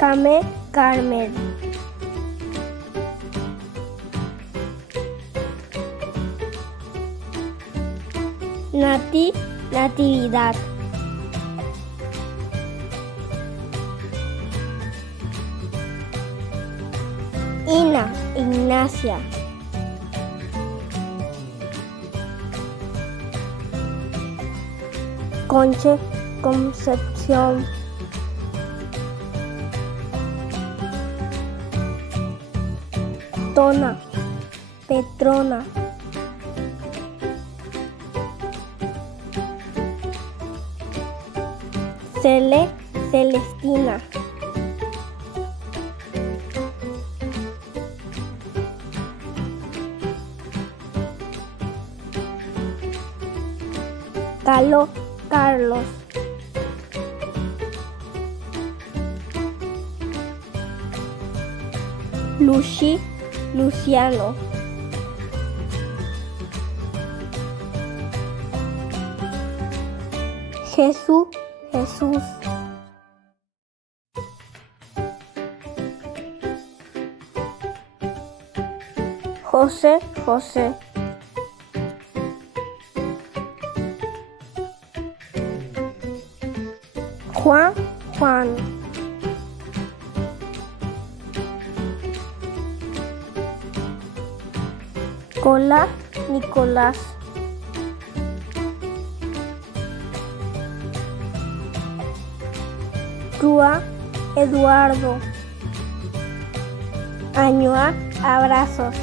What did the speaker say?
Came, Carmen. Nati, Natividad. Ina, Ignacia. Conche, Concepción. Tona, Petrona. Cele, Celestina. Calo, Carlos. Lucy, Luciano. Jesús, Jesús. José, José. Juan, Juan. Nicolás, Nicolás. Rúa, Eduardo. Añoa, abrazos.